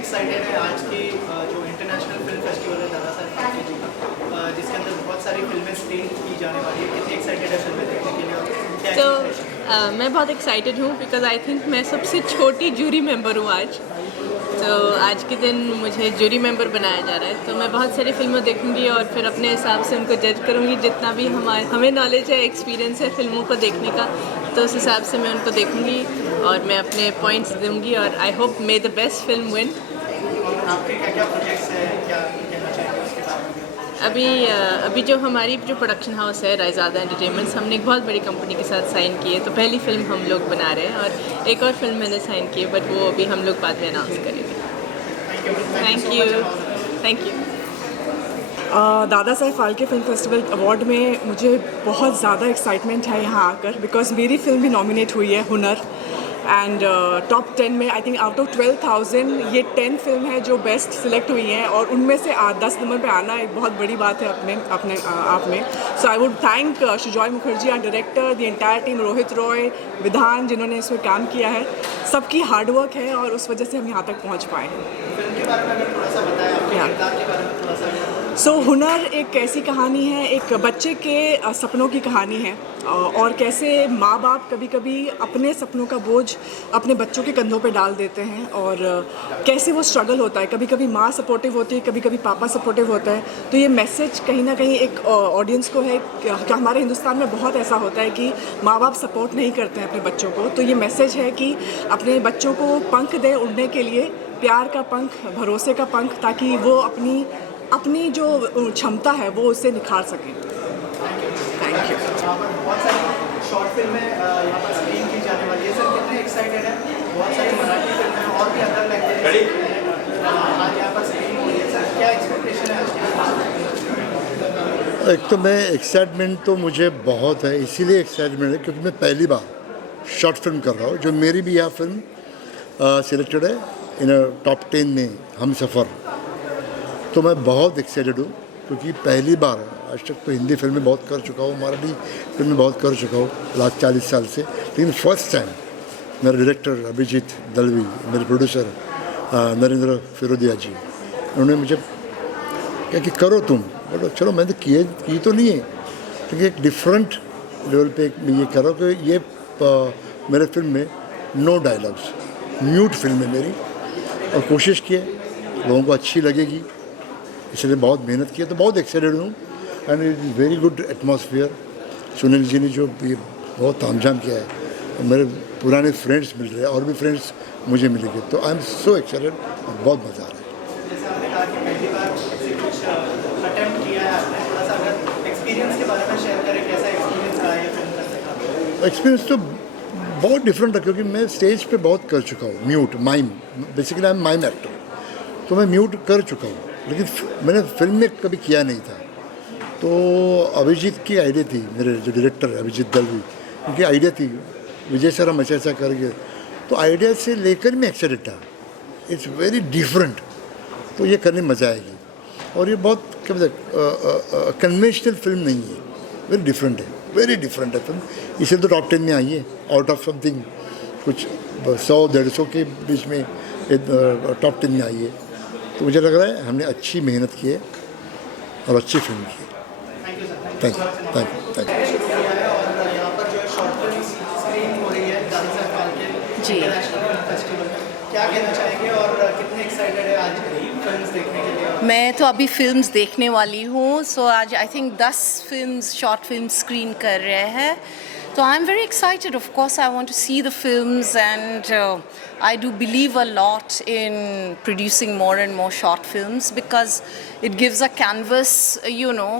Excited हैं आज की जो इंटरनेशनल फिल्म फेस्टिवल है दादा साहब फाल्के जी का, जिसके अंदर बहुत सारी फिल्में स्क्रीन की जाने वाली है, कितनी एक्साइटेड है फिल्में देखने के लिए और क्या तो मैं बहुत एक्साइटेड हूँ बिकॉज आई थिंक मैं सबसे छोटी जूरी मेंबर हूँ आज। तो आज के दिन मुझे जूरी मेंबर बनाया जा रहा है, तो मैं बहुत सारी फिल्में देखूंगी और फिर अपने हिसाब से उनको जज करूंगी। जितना भी हमें नॉलेज है, एक्सपीरियंस है फिल्मों को देखने का, तो उस हिसाब से मैं उनको देखूंगी और मैं अपने पॉइंट्स दूंगी और I hope may the best film win. आपके क्या क्या प्रोजेक्ट्स हैं, क्या कहना चाहेंगे उसके बारे में? अभी जो हमारी जो प्रोडक्शन हाउस है रायज़ादा एंटरटेनमेंट्स, हमने एक बहुत बड़ी कंपनी के साथ साइन की है। तो पहली फिल्म हम लोग बना रहे हैं और एक और फिल्म मैंने साइन की है, बट वो अभी हम लोग बाद में अनाउंस करेंगे। Thank you. दादा Saheb Phalke film festival award में मुझे बहुत ज़्यादा एक्साइटमेंट है यहाँ आकर, बिकॉज मेरी फिल्म भी नॉमिनेट हुई है हुनर, एंड टॉप 10 में आई थिंक आउट ऑफ 12,000 ये 10 फिल्म है जो बेस्ट सिलेक्ट हुई हैं और उनमें से 10 नंबर पे आना एक बहुत बड़ी बात है अपने आप में। So I would thank Sujoy Mukherjee, our director, the entire team, Rohit Roy, Vidhan, जिन्होंने इसमें काम किया है। सबकी हार्डवर्क है और उस वजह से हम यहाँ तक पहुँच पाए हैं। फिल्म के बारे में अगर थोड़ा सा बताएं, आपके किरदार के बारे में थोड़ा सा। हुनर एक ऐसी कहानी है, एक बच्चे के सपनों की कहानी है और कैसे माँ बाप कभी कभी अपने सपनों का बोझ अपने बच्चों के कंधों पे डाल देते हैं और कैसे वो स्ट्रगल होता है। कभी कभी माँ सपोर्टिव होती है, कभी कभी पापा सपोर्टिव होता है। तो ये मैसेज कहीं ना कहीं एक ऑडियंस को है कि हमारे हिंदुस्तान में बहुत ऐसा होता है कि माँ बाप सपोर्ट नहीं करते हैं अपने बच्चों को। तो ये मैसेज है कि अपने बच्चों को पंख दें उड़ने के लिए, प्यार का पंख, भरोसे का पंख, ताकि वो अपनी जो क्षमता है वो उससे निखार सकें। Thank you. यहाँ पर बहुत सारी शॉर्ट फिल्में यहाँ पर स्क्रीन की जाने वाली है। सर कितने एक्साइटेड हैं? बहुत सारी मराठी फिल्में और भी अदर लैंग्वेज आज यहाँ पर स्क्रीन हो रही है। सर क्या एक्सपेक्टेशन है आज की? एक तो मैं एक्साइटमेंट तो मुझे बहुत है, इसीलिए एक्साइटमेंट है क्योंकि मैं पहली बार शॉर्ट फिल्म कर रहा हूँ। जो मेरी भी यहाँ फिल्म सिलेक्टेड है इन टॉप 10 में, हम सफ़र। तो मैं बहुत एक्साइटेड हूँ क्योंकि पहली बार, आज तक तो हिंदी फिल्में बहुत कर चुका हूँ, मराठी फिल्में बहुत कर चुका हूँ लास्ट 40 साल से, लेकिन फर्स्ट टाइम मेरे डायरेक्टर अभिजीत दलवी, मेरे प्रोड्यूसर नरेंद्र फिरोदिया जी, उन्होंने मुझे कहा कि करो तुम। बोलो चलो, मैंने की तो नहीं है, लेकिन एक डिफरेंट लेवल पे ये करो कि ये मेरे फिल्म में नो डायलॉग्स, म्यूट फिल्म है मेरी, और कोशिश की है लोगों को अच्छी लगेगी, इसलिए बहुत मेहनत की है। तो बहुत एक्साइटेड हूँ and it is very good atmosphere. Sunil ji ने जो ये बहुत तामझाम किया है, मेरे पुराने फ्रेंड्स मिल रहे हैं और भी फ्रेंड्स मुझे मिलेंगे, तो आई एम सो एक्साइटेड, बहुत मज़ा आ रहा है। जैसे आपने कहा कि पहली बार ऐसे कुछ अटेम्प्ट किया है आपने, थोड़ा सा अगर एक्सपीरियंस के बारे में शेयर करें, कैसा एक्सपीरियंस रहा है फिल्म करने का? एक्सपीरियंस तो बहुत डिफरेंट है क्योंकि मैं स्टेज पे बहुत कर चुका हूँ, mute, mime, basically I am mime actor, तो मैं म्यूट कर चुका हूँ, लेकिन मैंने फिल्म में कभी किया नहीं था। तो अभिजीत की आइडिया थी, मेरे जो डायरेक्टर अभिजीत दलवी, उनकी आइडिया थी विजय सर हम ऐसा करके, तो आइडिया से लेकर मैं एक्साइटेड था। इट्स वेरी डिफरेंट, तो ये करने में मज़ा आएगी। और ये बहुत क्या बोलते कन्वेंशनल फिल्म नहीं है, वेरी डिफरेंट है, वेरी डिफरेंट है फिल्म, इसलिए तो टॉप 10 में आई है। आउट ऑफ समथिंग कुछ 100-150 के बीच में टॉप 10 में आई है। तो मुझे लग रहा है हमने अच्छी मेहनत की है और अच्छी फिल्म की है। Thank you, thank you, thank you. शुरू किया है और यहाँ पर जो शॉर्ट फिल्म स्क्रीन हो रही है दादा Sahab Phalke international film festival में, क्या कहना चाहेंगे और कितने एक्साइटेड है आज फिल्म्स देखने के लिए? मैं तो अभी फिल्म्स देखने वाली हूँ, सो आज I think 10 films, short film screen कर रहे हैं। So I'm very excited. Of course, I want to see the films, and I do believe a lot in producing more and more short films because it gives a canvas,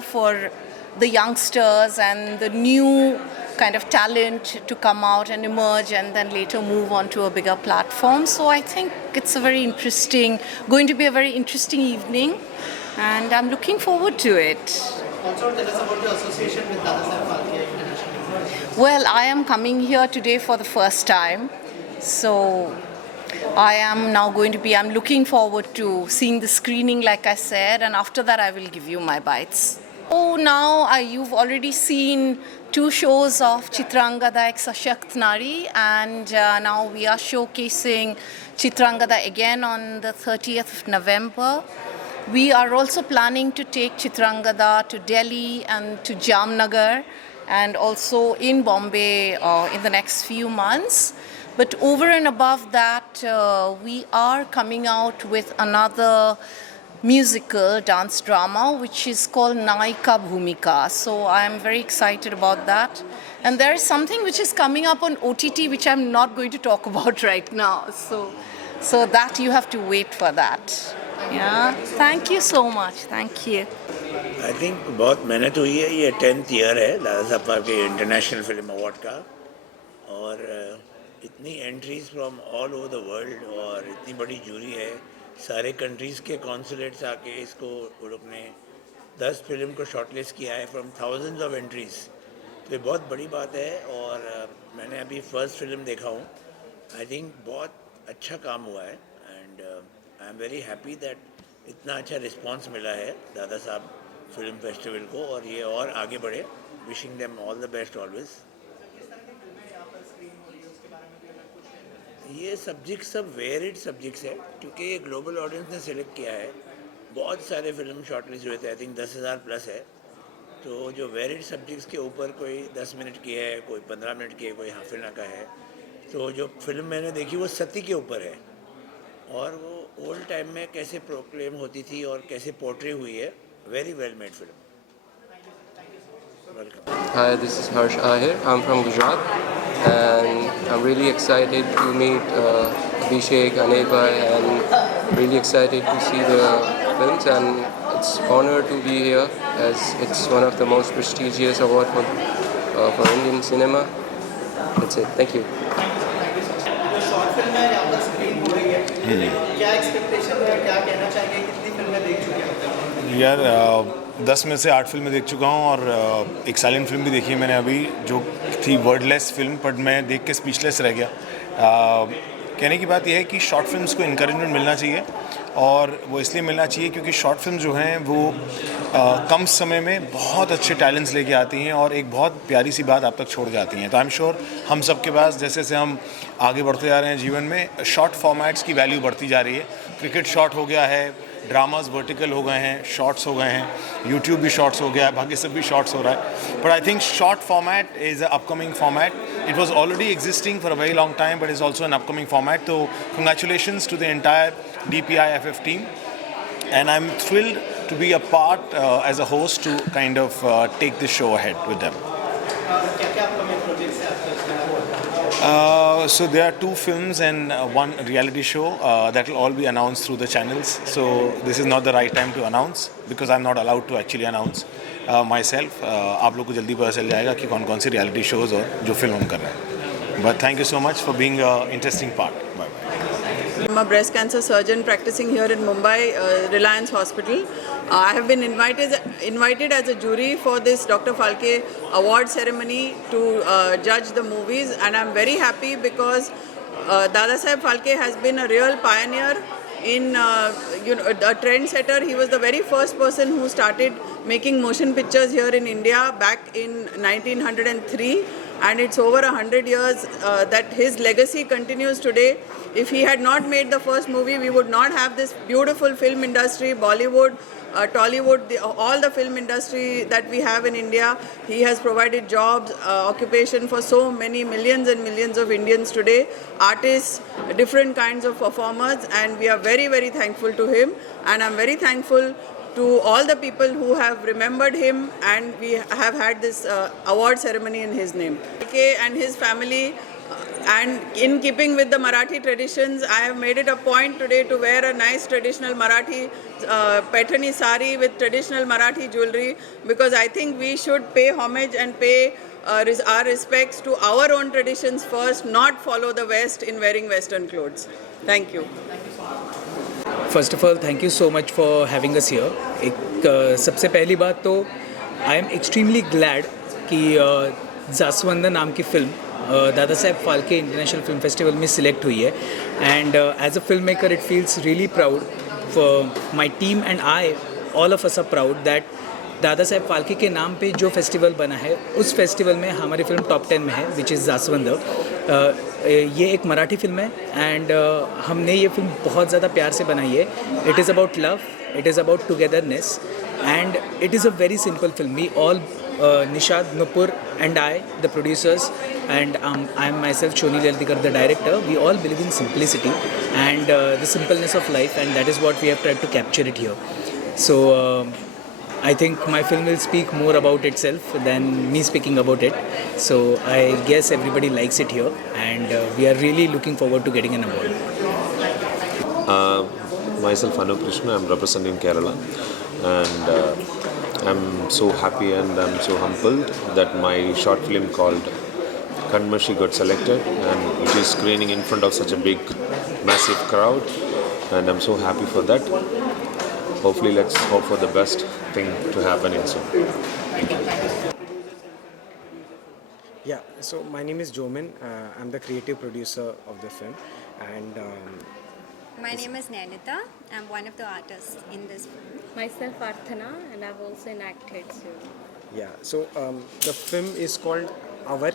for the youngsters and the new kind of talent to come out and emerge and then later move on to a bigger platform. So I think it's going to be a very interesting evening, and I'm looking forward to it. Also tell us about the association with Dada Saheb Phalke International. Well, I am coming here today for the first time, so I'm looking forward to seeing the screening, like I said, and after that I will give you my bites. Oh, now you've already seen 2 shows of Chitrangada Ek Sashakt Nari, and now we are showcasing Chitrangada again on the 30th of November. We are also planning to take Chitrangada to Delhi and to Jamnagar and also in Bombay in the next few months. But over and above that, we are coming out with another musical dance drama which is called Naika Bhumika. So I am very excited about that. And there is something which is coming up on OTT which I'm not going to talk about right now. So that you have to wait for that. Yeah. Thank you so much. Thank you. I think बहुत मेहनत हुई है. ये 10th year है दादा Sahab Phalke international film award का, और इतनी entries from all over the world और इतनी बड़ी जूरी है. सारे कंट्रीज़ के कॉन्सुलेट्स आके इसको वो लोग ने 10 फिल्म को शॉर्टलिस्ट किया है फ्रॉम थाउजेंड्स ऑफ एंट्रीज. तो ये बहुत बड़ी बात है. और मैंने अभी फर्स्ट फिल्म देखा हूँ. आई थिंक बहुत अच्छा काम हुआ है and I am very happy that इतना अच्छा रिस्पांस मिला है दादा साहब फिल्म फेस्टिवल को, और ये और आगे बढ़े. Wishing them all the best always. ये सब्जेक्ट सब वेरिड सब्जेक्ट्स है क्योंकि ये ग्लोबल ऑडियंस ने सिलेक्ट किया है. बहुत सारे फिल्म शॉर्टलिस्ट हुए थे, आई थिंक 10,000 प्लस है. तो जो वेरिड सब्जेक्ट्स के ऊपर कोई 10 मिनट की है, कोई 15 मिनट की है, कोई हाफ एन आवर का है. तो जो फिल्म मैंने देखी वो सती के ऊपर है, और वो ओल्ड टाइम में कैसे प्रोक्लेम होती थी और कैसे पोर्ट्रे हुई है. Very well made film. Welcome. Hi, this is Harsh Ahir. I'm from Gujarat, and I'm really excited to meet Abhishek, Anebhai, and really excited to see the films. And it's honor to be here, as it's one of the most prestigious awards for Indian cinema. That's it. Thank you. जो short film है यहाँ पर screen हो रही है, क्या expectation है, क्या कहना चाहिए, कितनी फिल्में देख चुके हैं? यार 10 में से 8 फिल्में देख चुका हूँ, और एक साइलेंट फिल्म भी देखी है मैंने अभी, जो थी वर्डलेस फिल्म, बट मैं देख के स्पीचलेस रह गया. कहने की बात यह है कि शॉर्ट फिल्म्स को इनकरेजमेंट मिलना चाहिए, और वो इसलिए मिलना चाहिए क्योंकि शॉर्ट फिल्म जो हैं वो कम समय में बहुत अच्छे टैलेंट्स लेके आती हैं और एक बहुत प्यारी सी बात आप तक छोड़ जाती हैं. तो आई एम श्योर हम सब के पास जैसे जैसे हम आगे बढ़ते जा रहे हैं जीवन में, शॉर्ट फॉर्मेट्स की वैल्यू बढ़ती जा रही है. क्रिकेट शॉर्ट हो गया है, ड्रामास वर्टिकल हो गए हैं, शॉर्ट्स हो गए हैं, यूट्यूब भी शॉर्ट्स हो गया है, बाकी सब भी शॉर्ट्स हो रहा है. But I think short format is a upcoming format. It was already existing for a very long time, but is also an upcoming format. तो congratulations to the entire DPIFF team, and I'm thrilled to be a part as a host to kind of take this show ahead with them. क्या-क्या upcoming projects हैं आपके उसमें? So there are 2 films and 1 reality show that will all be announced through the channels. So this is not the right time to announce because I'm not allowed to actually announce myself. आप लोग को जल्दी पता चल जाएगा कि कौन कौन सी reality shows और जो फिल्म हम कर रहे हैं. But thank you so much for being an interesting part. Bye bye. I'm a breast cancer surgeon practicing here in Mumbai, Reliance Hospital. I have been invited as a jury for this Dr. Phalke award ceremony to judge the movies, and I'm very happy because Dada Saheb Phalke has been a real pioneer in a trendsetter. He was the very first person who started making motion pictures here in India back in 1903, and it's over 100 years that his legacy continues today. If he had not made the first movie, we would not have this beautiful film industry, Bollywood, Tollywood, all the film industry that we have in India. He has provided jobs, occupation for so many millions and millions of Indians today, artists, different kinds of performers, and we are very, very thankful to him. And I'm very thankful to all the people who have remembered him, and we have had this award ceremony in his name. Okay, and his family. And in keeping with the Marathi traditions, I have made it a point today to wear a nice traditional Marathi Paithani sari with traditional Marathi jewelry, because I think we should pay homage and pay our respects to our own traditions first, not follow the West in wearing Western clothes. Thank you. First of all thank you so much for having us here. एक सबसे पहली बात तो I am extremely glad कि जासवंदा नाम की film Dada Saheb Phalke international film festival में select हुई है. And as a film maker it feels really proud for my team, and I all of us are proud that Dada Saheb Phalke के नाम पे जो फेस्टिवल बना है उस फेस्टिवल में हमारी फिल्म टॉप 10 में है, विच इज़ जासवंद। ये एक मराठी फिल्म है एंड हमने ये फिल्म बहुत ज़्यादा प्यार से बनाई है। It is about love, it is about togetherness and it is a very simple film. We all, Nishad, Nupur and I, the producers, and I am myself, Shoni Laltikar, the director, we all believe in simplicity and the simpleness of life, and that is what we have tried to capture it here. So I think my film will speak more about itself than me speaking about it. So I guess everybody likes it here and we are really looking forward to getting an award. Myself Anup Krishna, I'm representing Kerala, and I'm so happy and I'm so humbled that my short film called Kanmashi got selected and which is screening in front of such a big, massive crowd, and I'm so happy for that. Hopefully, let's hope for the best thing to happen in soon. Yeah, so my name is Jomin. I'm the creative producer of the film, and my name is Nainita. I'm one of the artists in this film. Myself Arthana, and I've also enacted too. yeah, so the film is called Our.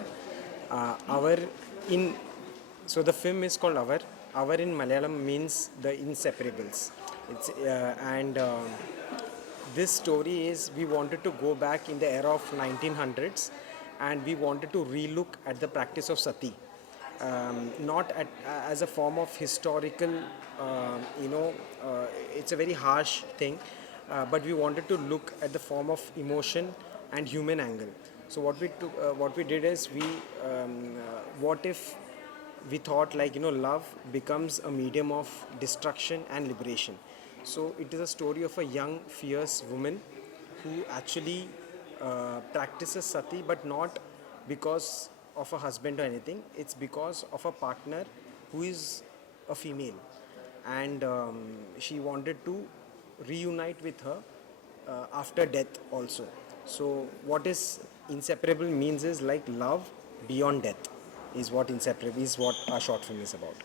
So the film is called Our. Our in Malayalam means the inseparables. It's this story is, we wanted to go back in the era of 1900s, and we wanted to relook at the practice of sati. Not as a form of historical, it's a very harsh thing, but we wanted to look at the form of emotion and human angle. So what we did is what if we thought love becomes a medium of destruction and liberation. So it is a story of a young, fierce woman who actually practices sati, but not because of a husband or anything. It's because of a partner who is a female, and she wanted to reunite with her after death also. So what is inseparable means is like love beyond death is what inseparable is, what our short film is about.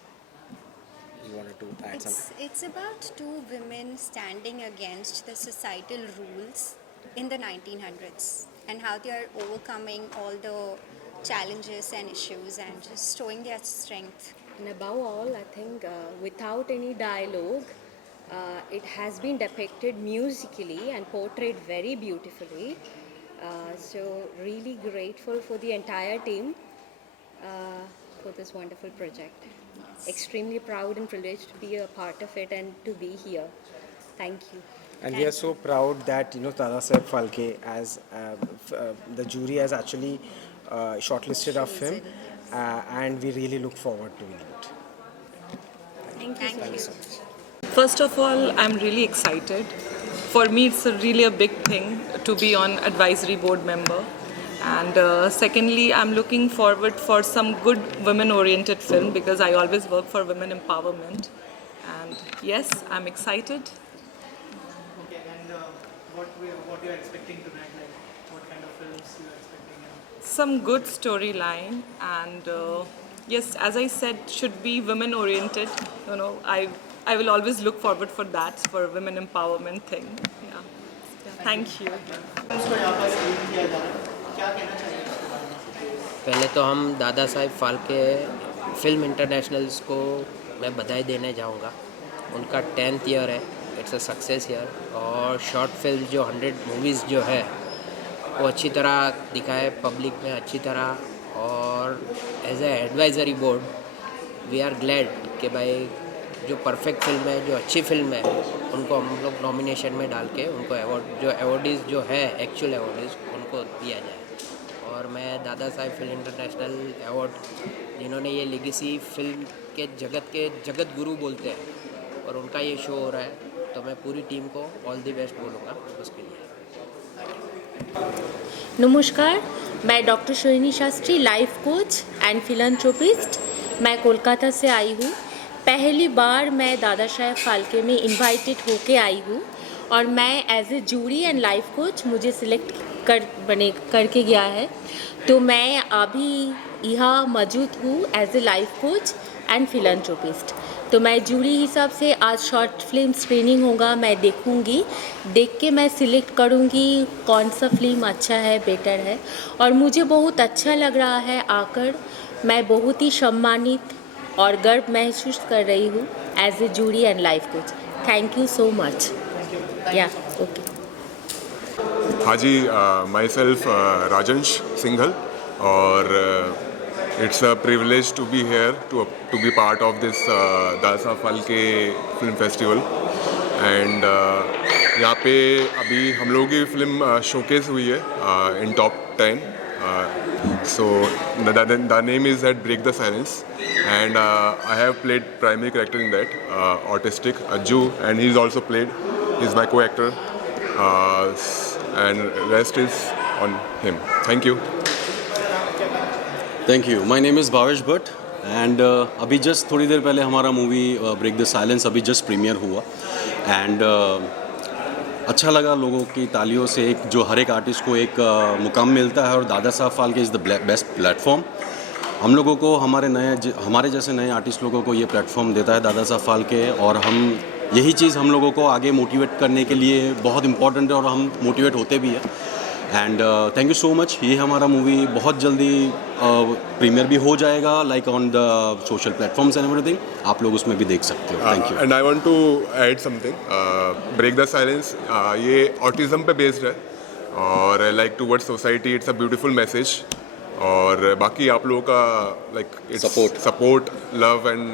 You wanted to add something? It's about two women standing against the societal rules in the 1900s and how they are overcoming all the challenges and issues and just showing their strength. And above all, I think without any dialogue, it has been depicted musically and portrayed very beautifully. So really grateful for the entire team for this wonderful project. Yes. Extremely proud and privileged to be a part of it and to be here. Thank you. And we are so proud that Dada Saheb Phalke, as the jury has actually shortlisted our film, and we really look forward to it. Thank you so much. First of all, I'm really excited. For me, it's really a big thing to be on advisory board member. And secondly, I'm looking forward for some good women-oriented film because I always work for women empowerment. And yes, I'm excited. Okay, and what you're expecting tonight? Like, what kind of films you're expecting? Some good storyline, and yes, as I said, should be women-oriented. I will always look forward for that, for women empowerment thing. Yeah. Thank you. पहले तो हम दादा Saheb Phalke film internationals को मैं बधाई देने जाऊंगा। उनका 10th ईयर है, इट्स अ सक्सेस ईयर, और शॉर्ट फिल्म जो 100 मूवीज़ जो है वो अच्छी तरह दिखाए पब्लिक में अच्छी तरह, और as a advisory board we are glad कि भाई जो परफेक्ट फिल्म है, जो अच्छी फिल्म है, उनको हम लोग नॉमिनेशन में डाल के उनको अवार्डीज़ जो है एक्चुअल अवार्डीज़ उनको दिया जाए। और मैं Dada Saheb film international award, जिन्होंने ये लेगेसी फिल्म के जगत गुरु बोलते हैं, और उनका ये शो हो रहा है, तो मैं पूरी टीम को ऑल द बेस्ट बोलूँगा उसके लिए। नमस्कार, मैं doctor Shohini Shastri, life coach and philanthropist. मैं कोलकाता से आई हूँ। पहली बार मैं दादा साहेब फाल्के में इनवाइटेड होके आई हूँ, और मैं as a jury and life coach मुझे सिलेक्ट करके गया है। तो मैं अभी यहाँ मौजूद हूँ as a life coach and philanthropist. तो मैं जूरी हिसाब से आज शॉर्ट फिल्म स्क्रीनिंग होगा, मैं देखूंगी, देख के मैं सिलेक्ट करूंगी कौन सा फिल्म अच्छा है, बेटर है। और मुझे बहुत अच्छा लग रहा है आकर, मैं बहुत ही सम्मानित और गर्व महसूस कर रही हूँ as a jury and life coach. Thank you so much. Ya okay. हाँ जी, माई सेल्फ राजंश सिंघल, और it's a privilege to be here to be part of this Dada Sahab Phalke film festival. And यहाँ पे अभी हम लोगों की फिल्म शोकेस हुई है इन top 10। So the name is that Break the Silence, and I have played primary character in that, autistic Ajju, and he's also played. He's my co-actor, and rest is on him. Thank you. Thank you. My name is Bhavesh Bhatt, and अभी just थोड़ी देर पहले हमारा movie break the silence अभी just premiere हुआ, and अच्छा लगा लोगों की तालियों से। एक जो हर एक आर्टिस्ट को एक मुकाम मिलता है, और दादा Sahab Phalke is the best platform. हम लोगों को हमारे जैसे नए आर्टिस्ट लोगों को ये प्लेटफॉर्म देता है दादा साहब फाल्के, और हम यही चीज़ हम लोगों को आगे मोटिवेट करने के लिए बहुत इम्पॉर्टेंट है, और हम मोटिवेट होते भी हैं। And thank you so much. ये हमारा मूवी बहुत जल्दी प्रीमियर भी हो जाएगा, like on the social platforms and everything. आप लोग उसमें भी देख सकते हो। Thank you. And I want to add something. Break the silence ये ऑटिज़म पे बेस्ड है, और like towards society it's a beautiful message. और बाकी आप लोगों का like support, love and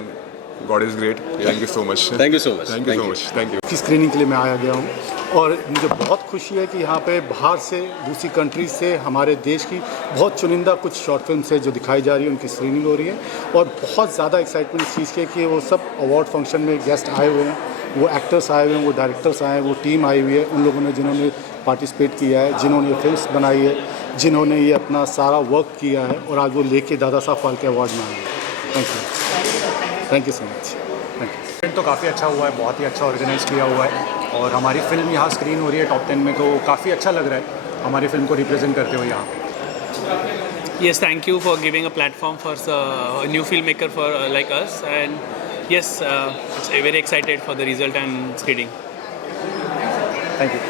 God is great. Thank you so much. Thank you so much. Thank you so much. Thank you. की स्क्रीनिंग के लिए मैं आया गया हूँ, और मुझे बहुत खुशी है कि यहाँ पे बाहर से, दूसरी कंट्रीज से, हमारे देश की बहुत चुनिंदा कुछ शॉर्ट फिल्म से जो दिखाई जा रही है उनकी स्क्रीनिंग हो रही है। और बहुत ज़्यादा एक्साइटमेंट इस चीज़ की है कि वो सब अवार्ड फंक्शन में गेस्ट आए हुए हैं, वो एक्टर्स आए हुए हैं, वो डायरेक्टर्स आए हैं, वो टीम आई हुई है, उन लोगों ने जिन्होंने पार्टिसिपेट किया है, जिन्होंने ये फिल्म बनाई है, जिन्होंने ये अपना सारा वर्क किया है, और आज वो लेके दादा साहब फाल्के अवार्ड में आए हैं। Thank you. Thank you so much. तो काफ़ी अच्छा हुआ है, बहुत ही अच्छा ऑर्गेनाइज किया हुआ है, और हमारी फिल्म यहाँ स्क्रीन हो रही है टॉप 10 में, तो काफ़ी अच्छा लग रहा है हमारी फिल्म को रिप्रेजेंट करते हुए यहाँ। Yes, thank you for giving a platform for a new filmmaker for like us, and yes, it's very excited for the result and screening. Thank you.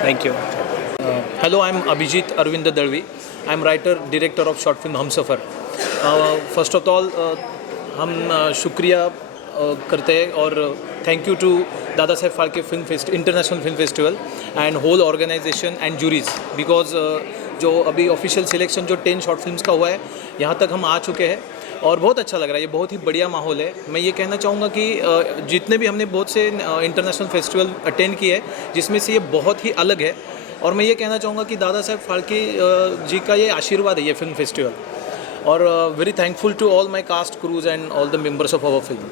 Thank you. Hello, I'm Abhijit Arvind Dalvi. I'm writer director of short film Humsafar. First of all, हम शुक्रिया करते हैं, और thank you to Dada Sahab Phalke international film festival and whole organisation and juries, because जो अभी official selection जो 10 short films का हुआ है, यहाँ तक हम आ चुके हैं, और बहुत अच्छा लग रहा है। ये बहुत ही बढ़िया माहौल है। मैं ये कहना चाहूँगा कि जितने भी हमने बहुत से इंटरनेशनल फेस्टिवल अटेंड किए, जिसमें से ये बहुत ही अलग है, और मैं ये कहना चाहूँगा कि दादा साहब फाल्के जी का ये आशीर्वाद है ये फिल्म फेस्टिवल, और very thankful to all my cast crews and all the members of our film.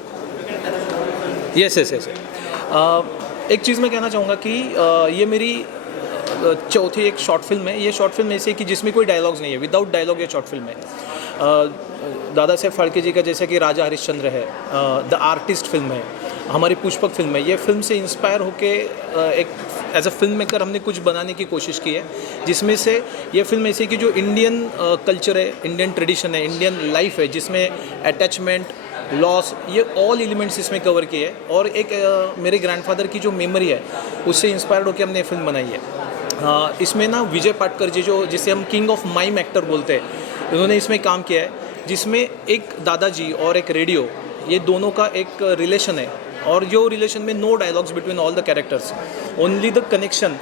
Yes. एक चीज़ मैं कहना चाहूँगा कि ये मेरी चौथी एक शॉर्ट फिल्म है। ये शॉर्ट फिल्म ऐसी है कि जिसमें कोई डायलॉग्स नहीं है, विदाउट डायलॉग ये शॉर्ट फिल्म है। दादा साहब फाल्के जी का जैसे कि राजा हरिश्चंद्र है, द आर्टिस्ट फिल्म है, हमारी पुष्पक फिल्म है। ये फिल्म से इंस्पायर होके एक एज अ फिल्म मेकर हमने कुछ बनाने की कोशिश की है, जिसमें से ये फिल्म ऐसी कि जो इंडियन कल्चर है, इंडियन ट्रेडिशन है, इंडियन लाइफ है, जिसमें अटैचमेंट, लॉस, ये ऑल एलिमेंट्स इसमें कवर किए हैं। और एक मेरे ग्रैंडफादर की जो मेमोरी है, उससे इंस्पायर्ड होकर हमने फिल्म बनाई है। इसमें ना विजय पाटकर जी, जो जिसे हम किंग ऑफ माइम एक्टर बोलते हैं, उन्होंने इसमें काम किया है, जिसमें एक दादाजी और एक रेडियो, ये दोनों का एक रिलेशन है, और जो रिलेशन में no dialogues between all the characters, only the connection,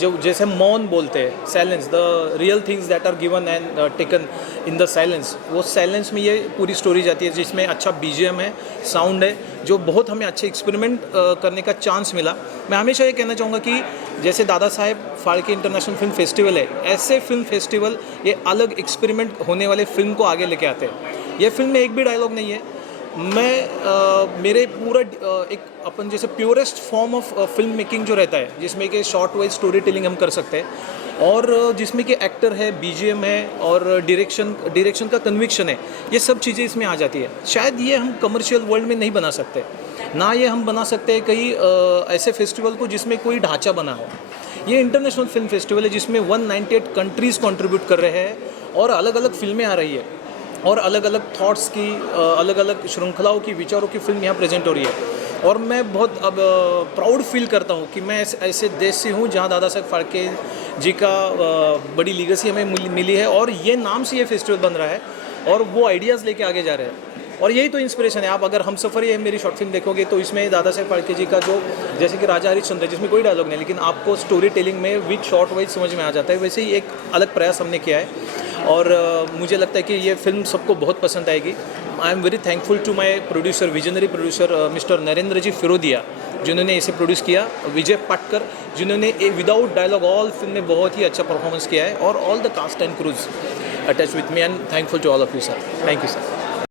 जो जैसे मौन बोलते हैं, silence, the real things that are given and taken in the silence, वो साइलेंस में ये पूरी स्टोरी जाती है, जिसमें अच्छा बीजीएम है, साउंड है, जो बहुत हमें अच्छे एक्सपेरिमेंट करने का चांस मिला। मैं हमेशा ये कहना चाहूँगा कि जैसे दादा Sahab Phalke international film festival है, ऐसे फिल्म फेस्टिवल ये अलग एक्सपेरिमेंट होने वाले फिल्म को आगे लेके आते हैं। ये फिल्म में एक भी डायलॉग नहीं है। मैं मेरे पूरा एक अपन जैसे purest form of film making जो रहता है, जिसमें कि शॉर्ट वाइज स्टोरी टेलिंग हम कर सकते हैं, और जिसमें कि एक्टर है, बीजीएम है, और डायरेक्शन का कन्विक्शन है, ये सब चीज़ें इसमें आ जाती है। शायद ये हम कमर्शियल वर्ल्ड में नहीं बना सकते, ना ये हम बना सकते हैं कई ऐसे फेस्टिवल को जिसमें कोई ढांचा बना हो। ये इंटरनेशनल फिल्म फेस्टिवल है, जिसमें 198 कंट्रीज़ कंट्रीब्यूट कर रहे हैं, और अलग अलग फिल्में आ रही है। और अलग अलग थॉट्स की अलग अलग श्रृंखलाओं की विचारों की फिल्म यहाँ प्रेजेंट हो रही है। और मैं बहुत अब प्राउड फील करता हूँ कि मैं ऐसे देश से हूँ जहाँ दादा साहब फाल्के जी का बड़ी लीगेसी हमें मिली है, और ये नाम से ये फेस्टिवल बन रहा है और वो आइडियाज़ लेके आगे जा रहे हैं। और यही तो इंस्पिरेशन है। आप अगर हमसफ़र ये मेरी शॉर्ट फिल्म देखोगे तो इसमें दादा साहब फाल्के जी का जो, जैसे कि राजा हरिश्चंद्र, जिसमें कोई डायलॉग नहीं, लेकिन आपको स्टोरी टेलिंग में विद शॉर्ट वाइज समझ में आ जाता है, वैसे ही एक अलग प्रयास हमने किया है। और मुझे लगता है कि ये फिल्म सबको बहुत पसंद आएगी। I am very thankful to my producer, visionary producer mister Narendra ji Firodia, जिन्होंने इसे प्रोड्यूस किया, विजय पाटकर जिन्होंने विदाउट डायलॉग ऑल फिल्म में बहुत ही अच्छा परफॉर्मेंस किया है, और all the cast and crews attach with me, and thankful to all of you sir. Thank you sir.